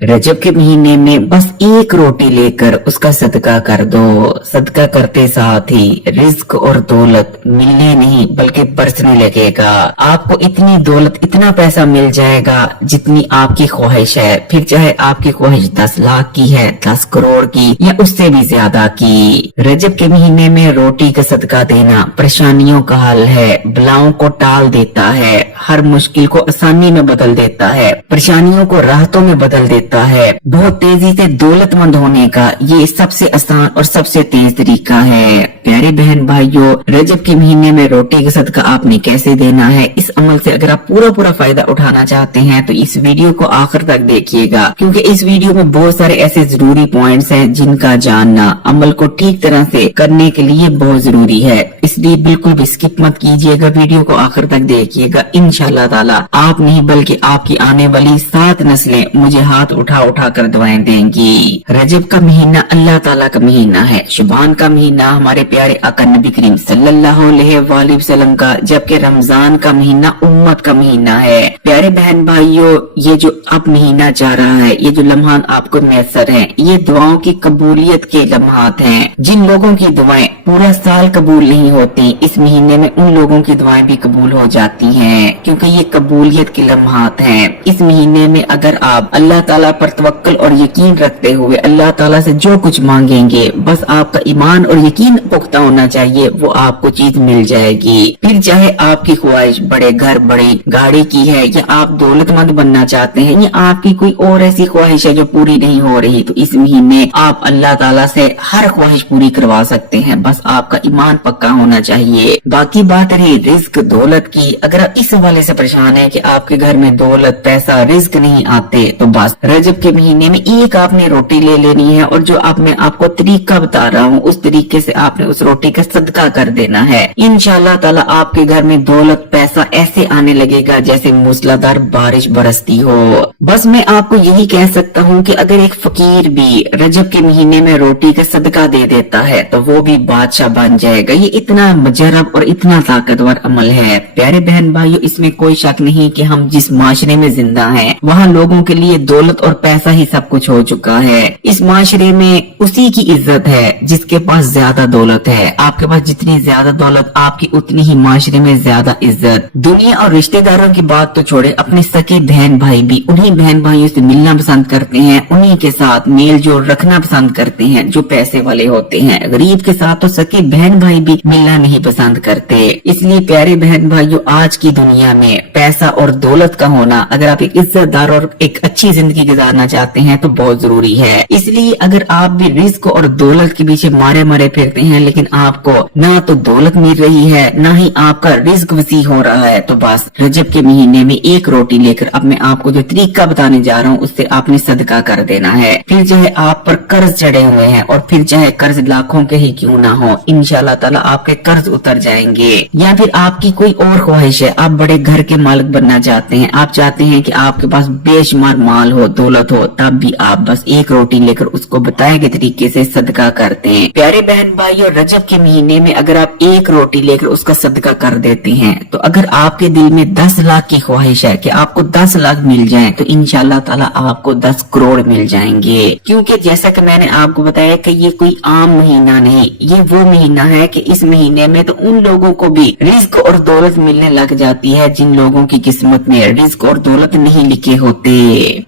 रजब के महीने में बस एक रोटी लेकर उसका सदका कर दो। सदका करते साथ ही रिज्क और दौलत मिलने नहीं बल्कि बरसने लगेगा। आपको इतनी दौलत, इतना पैसा मिल जाएगा जितनी आपकी ख्वाहिश है। फिर चाहे आपकी ख्वाहिश 10 लाख की है, 10 करोड़ की या उससे भी ज्यादा की। रजब के महीने में रोटी का सदका देना परेशानियों का हल है, बलाओं को टाल देता है, हर मुश्किल को आसानी में बदल देता है, परेशानियों को राहतों में बदल देता है। बहुत तेजी से दौलतमंद होने का ये सबसे आसान और सबसे तेज तरीका है। प्यारे बहन भाइयों, रजब के महीने में रोटी का सदका आपने कैसे देना है, इस अमल से अगर आप पूरा फायदा उठाना चाहते हैं तो इस वीडियो को आखिर तक देखिएगा, क्योंकि इस वीडियो में बहुत सारे ऐसे जरूरी पॉइंट्स हैं जिनका जानना अमल को ठीक तरह से करने के लिए बहुत जरूरी है। इसलिए बिल्कुल भी स्किप मत कीजिएगा, वीडियो को आखिर तक देखिएगा। इंशाअल्लाह ताला आप नहीं बल्कि आपकी आने वाली 7 नस्लें मुझे हाथ उठा कर दुआएं देंगी। रजब का महीना अल्लाह ताला का महीना है, शुबान का महीना हमारे प्यारे आका नबी करीम सल्लल्लाहु अलैहि वसल्लम का, जबकि रमजान का महीना उम्मत का महीना है। प्यारे बहन भाइयों, ये जो अब महीना जा रहा है, ये जो लम्हात आपको मैसर है, ये दुआओं की कबूलियत के लम्हात हैं। जिन लोगों की दुआएं पूरा साल कबूल नहीं होती, इस महीने में उन लोगों की दुआएं भी कबूल हो जाती हैं, क्योंकि ये कबूलियत के लम्हात हैं। इस महीने में अगर आप अल्लाह ताला पर तवक्कुल और यकीन रखते हुए अल्लाह ताला से जो कुछ मांगेंगे, बस आपका ईमान और यकीन पुख्ता होना चाहिए, वो आपको चीज मिल जाएगी। फिर चाहे आपकी ख्वाहिश बड़े घर, बड़ी गाड़ी की है, या आप दौलतमंद बनना चाहते हैं, या आपकी कोई और ऐसी ख्वाहिश है जो पूरी नहीं हो रही, तो इस महीने आप अल्लाह ताला से हर ख्वाहिश पूरी करवा सकते हैं। बस आपका ईमान पक्का होना चाहिए। बाकी बात रही रिज्क दौलत की, अगर आप इस हवाले से परेशान है कि आपके घर में दौलत, पैसा, रिज्क नहीं आते, तो बस रजब के महीने में एक आपने रोटी ले लेनी है, और जो मैं आपको तरीका बता रहा हूँ उस तरीके से आपने उस रोटी का सदका कर देना है। इंशाअल्लाह ताला आपके घर में दौलत, पैसा ऐसे आने लगेगा जैसे मूसलाधार बारिश बरसती हो। बस मैं आपको यही कह सकता हूँ कि अगर एक फकीर भी रजब के महीने में रोटी का सदका दे देता है तो वो भी बादशाह बन जाएगा। ये इतना मुजर्रब और इतना ताकतवर अमल है। प्यारे बहन भाइयों, इसमें कोई शक नहीं कि हम जिस माशरे में जिंदा हैं, वहाँ लोगों के लिए दौलत और पैसा ही सब कुछ हो चुका है। इस माशरे में उसी की इज्जत है जिसके पास ज्यादा दौलत है। आपके पास जितनी ज्यादा दौलत, आपकी उतनी ही माशरे में ज्यादा इज्जत। दुनिया और रिश्तेदारों की बात तो छोड़े, अपने सके बहन भाई भी उन्हीं बहन भाइयों से मिलना पसंद करते हैं, उन्हीं के साथ मेल जोल रखना पसंद करते हैं जो पैसे वाले होते हैं। गरीब के साथ तो सके बहन भाई भी मिलना नहीं पसंद करते। इसलिए प्यारे बहन भाइयों, आज की दुनिया में पैसा और दौलत का होना, अगर आप एक इज्जतदार और एक अच्छी जिंदगी गुजारना चाहते हैं तो बहुत जरूरी है। इसलिए अगर आप भी रिस्क और दौलत के पीछे मारे फिरते हैं, लेकिन आपको ना तो दौलत मिल रही है ना ही आपका रिस्क वसी हो रहा है, तो बस रजब के महीने में एक रोटी लेकर अब मैं आपको जो तरीका बताने जा रहा हूँ उससे आपने सदका कर देना है। फिर चाहे आप पर कर्ज चढ़े हुए हैं, और फिर चाहे कर्ज लाखों के ही क्यों ना हो, इंशाल्लाह ताला आपके कर्ज उतर जाएंगे। या फिर आपकी कोई और ख्वाहिश है, आप बड़े घर के मालिक बनना चाहते हैं, आप चाहते हैं कि आपके पास बेशुमार माल हो, दौलत हो, तब भी आप बस एक रोटी लेकर उसको बताए गए तरीके से सदका करते हैं। प्यारे बहन भाइयों, रजब के महीने में अगर आप एक रोटी लेकर उसका सदका कर देते हैं, तो अगर आपके दिल में 10 लाख की ख्वाहिश है कि आपको 10 लाख मिल जाए, तो इंशाल्लाह ताला आपको 10 करोड़ मिल जाएंगे। क्योंकि जैसा कि मैंने आपको बताया कि ये कोई आम महीना नहीं, ये वो महीना है कि इस महीने में तो उन लोगों को भी रिज्क और दौलत मिलने लग जाती है जिन लोगों की किस्मत में रिज्क और दौलत नहीं लिखे होते।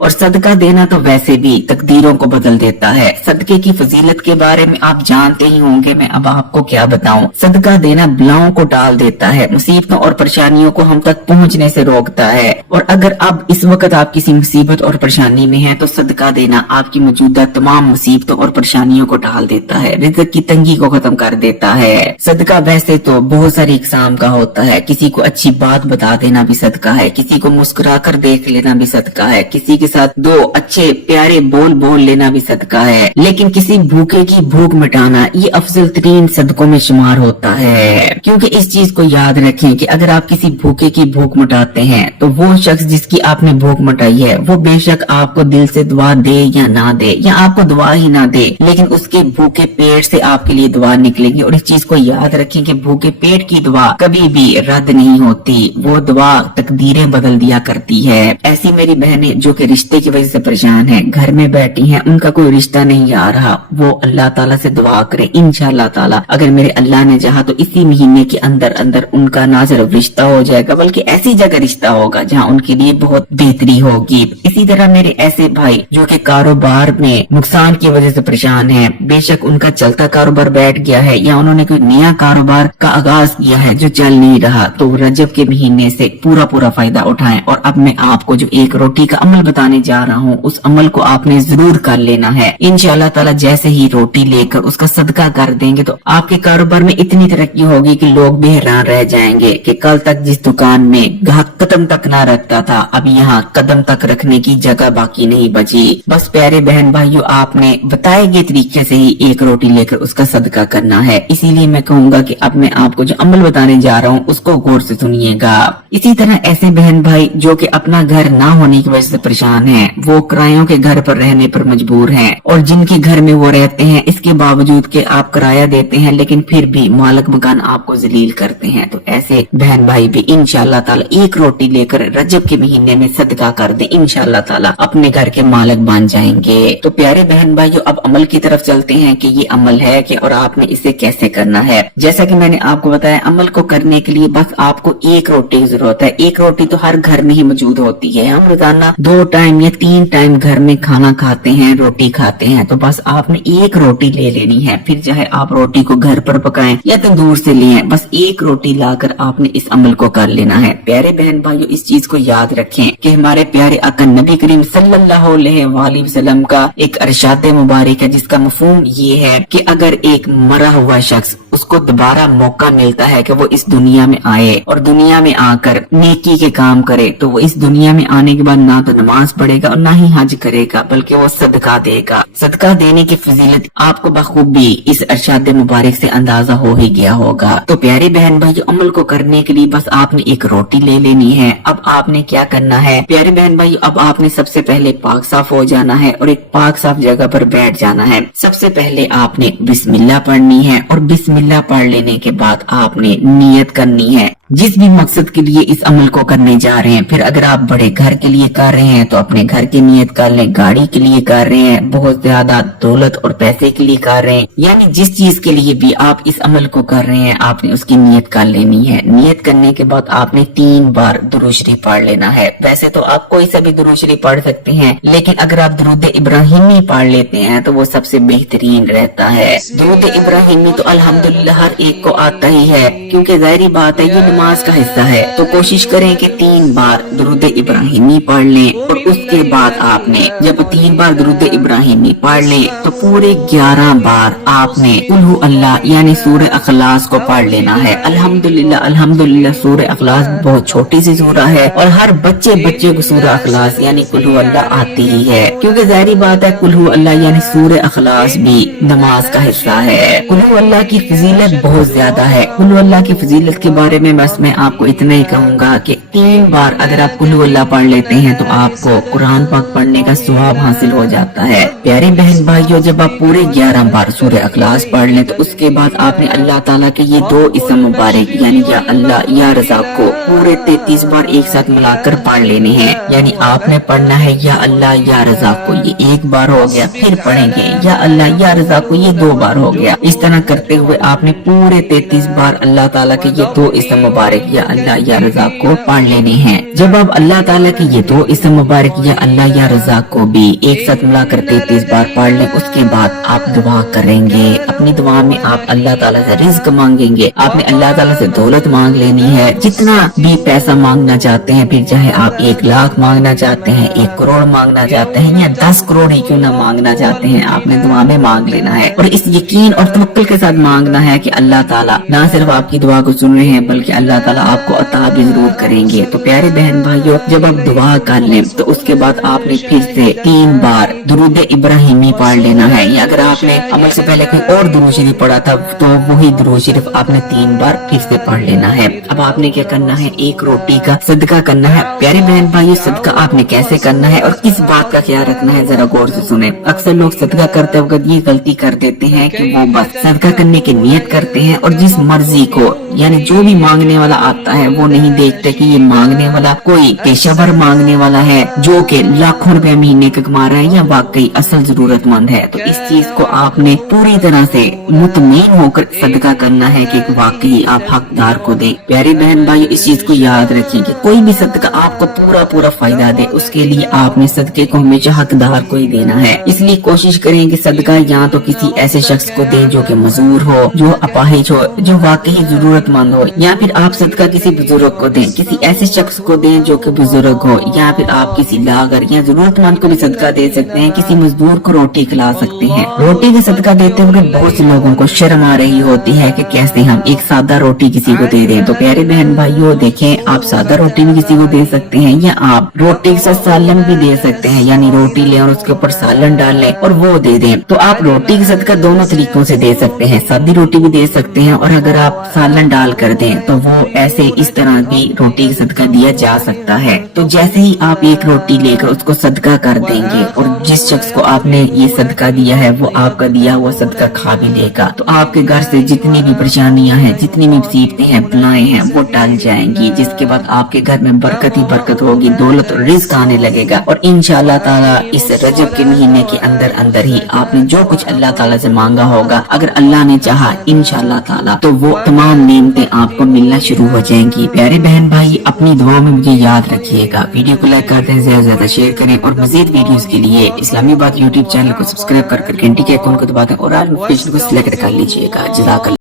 और सदका देना तो वैसे भी तकदीरों को बदल देता है। सदके की फजीलत के बारे में आप जानते ही होंगे, मैं अब आपको क्या बताऊं। सदका देना बलाओं को टाल देता है, मुसीबतों और परेशानियों को हम तक पहुंचने से रोकता है। और अगर अब इस वक्त आप किसी मुसीबत और परेशानी में हैं, तो सदका देना आपकी मौजूदा तमाम मुसीबतों और परेशानियों को टाल देता है, रिज़्क़ की तंगी को खत्म कर देता है। सदका वैसे तो बहुत सारी इकसाम का होता है। किसी को अच्छी बात बता देना भी सदका है, किसी को मुस्कुरा कर देख लेना भी सदका है, किसी के साथ 2 अच्छे प्यारे बोल लेना भी सदका है। लेकिन किसी भूखे की भूख मिटाना ये अफजल तरीन सदकों में शुमार होता है। क्योंकि इस चीज को याद रखें कि अगर आप किसी भूखे की भूख मिटाते हैं, तो वो शख्स जिसकी आपने भूख मिटाई है वो बेशक आपको दिल से दुआ दे या ना दे, या आपको दुआ ही ना दे, लेकिन उसके भूखे पेट से आपके लिए दुआ निकलेगी। और इस चीज को याद रखें कि भूखे पेट की दुआ कभी भी रद्द नहीं होती। वो दुआ तकदीरें बदल दिया करती है। ऐसी मेरी बहनें जो कि रिश्ते की वजह से परेशान है, घर में बैठी हैं, उनका कोई रिश्ता नहीं आ रहा, वो अल्लाह ताला से दुआ करें। इंशाअल्लाह ताला अगर मेरे अल्लाह ने चाहा तो इसी महीने के अंदर अंदर उनका ना सिर्फ रिश्ता हो जाएगा बल्कि ऐसी जगह रिश्ता होगा जहाँ उनके लिए बहुत बेहतरी होगी। इसी तरह मेरे ऐसे भाई जो कि कारोबार में नुकसान की वजह से परेशान है, बेशक उनका चलता कारोबार बैठ गया है या उन्होंने कोई नया कारोबार का आगाज किया है जो चल नहीं रहा, तो रजब के महीने से पूरा पूरा फायदा उठाएं। और अब मैं आपको जो एक रोटी का अमल बताने जा रहा हूँ उस अमल को आपने जरूर कर लेना है। इंशाअल्लाह ताला जैसे ही रोटी लेकर उसका सदका कर देंगे तो आपके कारोबार में इतनी तरक्की होगी कि लोग भी हैरान रह जाएंगे कि कल तक जिस दुकान में ग्राहक कदम तक ना रखता था, अब यहाँ कदम तक रखने की जगह बाकी नहीं बची। बस प्यारे बहन भाइयों, आपने बताए गए तरीके से ही एक रोटी लेकर उसका सदका करना है। इसीलिए मैं कहूँगा कि अब मैं आपको जो अमल बताने जा रहा हूँ उसको गौर से सुनिएगा। इसी तरह ऐसे बहन भाई जो कि अपना घर ना होने की वजह से परेशान हैं, वो किरायों के घर पर रहने पर मजबूर हैं और जिनके घर में वो रहते हैं इसके बावजूद कि आप किराया देते हैं लेकिन फिर भी मालिक मकान आपको जलील करते हैं, तो ऐसे बहन भाई भी इंशाअल्लाह ताला एक रोटी लेकर रजब के महीने में सदका कर दें, इंशाअल्लाह ताला अपने घर के मालिक बन जाएंगे। तो प्यारे बहन भाइयों, अब अमल की तरफ चलते हैं कि ये अमल है कि और आपने इसे कैसे करना है। जैसा कि मैंने आपको बताया, अमल को करने के लिए बस आपको एक रोटी की जरूरत है। एक रोटी तो हर घर में ही मौजूद होती है। हम रोजाना 2 टाइम या 3 टाइम घर में खाना खाते हैं, रोटी खाते हैं, तो बस आपने एक रोटी ले लेनी है। फिर चाहे आप रोटी को घर पर पकाएं या तंदूर से लें, बस एक रोटी लाकर आपने इस अमल को कर लेना है। प्यारे बहन भाइयों, इस चीज को याद रखें कि हमारे प्यारे आका नबी करीम सल्लल्लाहु अलैहि वसल्लम का एक इरशाद मुबारक है जिसका मफहूम ये है कि अगर एक मरा हुआ शख्स उसको दोबारा मौका मिलता है कि वो इस दुनिया में आए और दुनिया में आकर नेकी के काम करे, तो वो इस दुनिया में आने के बाद ना तो नमाज पढ़ेगा और ना ही हज करेगा बल्कि वो सदका देगा। सदका देने की फजीलत आपको बखूबी इस इरशाद मुबारक से अंदाजा हो ही गया होगा। तो प्यारे बहन भाई, अमल को करने के लिए बस आपने एक रोटी ले लेनी है। अब आपने क्या करना है प्यारे बहन भाई, अब आपने सबसे पहले पाक साफ हो जाना है और एक पाक साफ जगह पर बैठ जाना है। सबसे पहले आपने बिस्मिल्लाह पढ़नी है और बिस्मिल्लाह पढ़ लेने के बाद आपने नियत करनी है जिस भी मकसद के लिए इस अमल को करने जा रहे हैं। फिर अगर आप बड़े घर के लिए कर रहे हैं तो अपने घर की नियत कर लें, गाड़ी के लिए कर रहे हैं, बहुत ज्यादा दौलत और पैसे के लिए कर रहे हैं, यानी जिस चीज के लिए भी आप इस अमल को कर रहे हैं आपने उसकी नियत कर लेनी है। नियत करने के बाद आपने 3 बार दुरूद शरीफ पढ़ लेना है। वैसे तो आप कोई सा भी दुरूद शरीफ पढ़ सकते हैं, लेकिन अगर आप दुरूद इब्राहिमी पढ़ लेते हैं तो वो सबसे बेहतरीन रहता है। दुरूद इब्राहिमी तो अल्हम्दुलिल्लाह हर एक को आता ही है, क्योंकि जाहिर बात है ये नमाज का हिस्सा है। तो कोशिश करें कि 3 बार दुरूद इब्राहिमी पढ़ लें और उसके बाद आपने जब 3 बार दुरूद इब्राहिमी पढ़ लें तो पूरे 11 बार आपने कुल्हु अल्लाह यानी सूरह अखलास को पढ़ लेना है। अल्हम्दुलिल्लाह अल्हम्दुलिल्लाह सूरह अखलास बहुत छोटी सी सूरह है और हर बच्चे को सूरह अखलास यानी कुल्हु अल्लाह आती ही है, क्योंकि जाहिर बात है कुल्हु अल्लाह यानी सूरह अखलास भी नमाज का हिस्सा है। कुल्हु अल्लाह की फजीलत बहुत ज्यादा है। कुल्हु अल्लाह की फजीलत के बारे में बस मैं आपको इतना ही कहूँगा कि 3 बार अगर आप कुल्हु अल्लाह पढ़ लेते हैं तो आपको कुरान पाक पढ़ने का सवाब हासिल हो जाता है। प्यारे बहन भाइयों, जब आप पूरे 11 बार सूरह अखलास पढ़ लें तो उसके बाद आपने अल्लाह ताला के ये 2 इस्म मुबारक यानी या अल्लाह या रज़ाक को पूरे 33 बार एक साथ मिलाकर पढ़ लेने हैं। यानी आपने पढ़ना है या अल्लाह या रज़ाक को, ये 1 बार हो गया, फिर पढ़ेंगे या अल्लाह या रज़ाक को, ये 2 बार हो गया। इस तरह करते हुए आपने पूरे 33 बार अल्लाह ताला के ये 2 इस्म मुबारक या अल्लाह या रज़ाक को पढ़ लेने हैं। जब आप अल्लाह ताला के ये 2 इस्म मुबारक या अल्लाह या रज़ाक को भी एक साथ मिलाकर 33 बार पढ़ लें, उसके बाद आप दुआ करेंगे। अपनी दुआ में आप अल्लाह ताला से रिज़्क मांगेंगे। आपने अल्लाह ताला से दौलत मांग लेनी है, जितना भी पैसा मांगना चाहते हैं, फिर चाहे आप 1 लाख मांगना चाहते हैं, 1 करोड़ मांगना चाहते हैं या 10 करोड़ ही क्यों ना मांगना चाहते हैं, आपने दुआ में मांग लेना है और इस यकीन और तवक्कुल के साथ मांगना है कि अल्लाह ताला ना सिर्फ आपकी दुआ को सुन रहे हैं बल्कि अल्लाह ताला आपको अता भी जरूर करेंगे। तो प्यारे बहन भाइयों, जब आप दुआ कर लें तो उसके बाद आपने फिर से 3 बार दुरूद इब्राहिमी पढ़ लेना है, या अगर आपने अमल से पहले कोई और दुरूद शरीफ पढ़ा था तो वही दुरूद शरीफ आपने 3 बार फिर से पढ़ लेना है। अब आपने क्या करना है, एक रोटी का सदका करना है। प्यारे बहन भाइयों, सदका आपने कैसे करना है और किस बात का ख्याल रखना है, जरा गौर से सुने। अक्सर लोग सदका करते वक्त ये गलती कर देते हैं कि वो बस सदका करने की नियत करते हैं और जिस मर्जी को यानी जो भी मांगने वाला आता है वो नहीं देखते कि ये ये मांगने वाला कोई पेशेवर मांगने वाला है जो कि लाखों रुपए महीने का कमा रहा है या वाकई असल जरूरतमंद है, तो इस चीज को आपने पूरी तरह से मुतमईन होकर सदका करना है कि वाकई आप हकदार को दें। प्यारे बहन भाई, इस चीज को याद रखें कि कोई भी सदका आपको पूरा पूरा फायदा दे, उसके लिए आपने सदके को हमेशा हकदार को ही देना है। इसलिए कोशिश करें कि सदका या तो किसी ऐसे शख्स को दें जो कि मजदूर हो, जो अपाहिज हो, जो वाकई जरूरतमंद हो, या फिर आप सदका किसी बुजुर्ग को दें, किसी ऐसे शख्स को दें जो कि बुजुर्ग हो, या फिर आप किसी लागर या जरूरतमंद को भी सदका दे सकते हैं, किसी मजदूर को रोटी खिला सकते हैं। रोटी का सदका देते हुए बहुत से लोगों को शर्म आ रही होती है कि कैसे हम एक सादा रोटी किसी को दे दें। तो प्यारे बहन भाइयों, देखें, आप सादा रोटी भी किसी को दे सकते हैं या आप रोटी के साथ सालन भी दे सकते हैं, यानी रोटी लें और उसके ऊपर सालन डाल लें और वो दे दें। तो आप रोटी का सदका दोनों तरीकों से दे सकते हैं, सादी रोटी भी दे सकते हैं और अगर आप सालन डाल कर दें तो वो ऐसे इस तरह भी रोटी का सदका दिया जा सकता है। तो जैसे ही आप एक रोटी लेकर उसको सदका कर देंगे और जिस शख्स को आपने ये सदका दिया है वो आपका दिया हुआ सदका खा भी लेगा, तो आपके घर से जितनी भी परेशानियां हैं, जितनी भी मुसीबतें हैं, बलाएं हैं, वो टल जाएंगी, जिसके बाद आपके घर में बरकत ही बरकत होगी, दौलत और रिज़्क आने लगेगा। और इंशाअल्लाह ताला इस रजब के महीने के अंदर अंदर ही आपने जो कुछ अल्लाह ताला से मांगा होगा, अगर अल्लाह ने चाहा इंशाअल्लाह ताला, तो वो तमाम नेमतें आपको मिलना शुरू हो जाएंगी। प्यारे बहन भाई, अपनी दुआ में मुझे याद रखिएगा। वीडियो को लाइक करते हैं, ज्यादा से ज्यादा शेयर करें और मजीद वीडियोस के लिए इस्लामी बात यूट्यूब चैनल को सब्सक्राइब कर घंटी के आइकन को दबा दें और ऑल नोटिफिकेशन को सिलेक्ट कर लीजिएगा। जज़ाकल्लाह।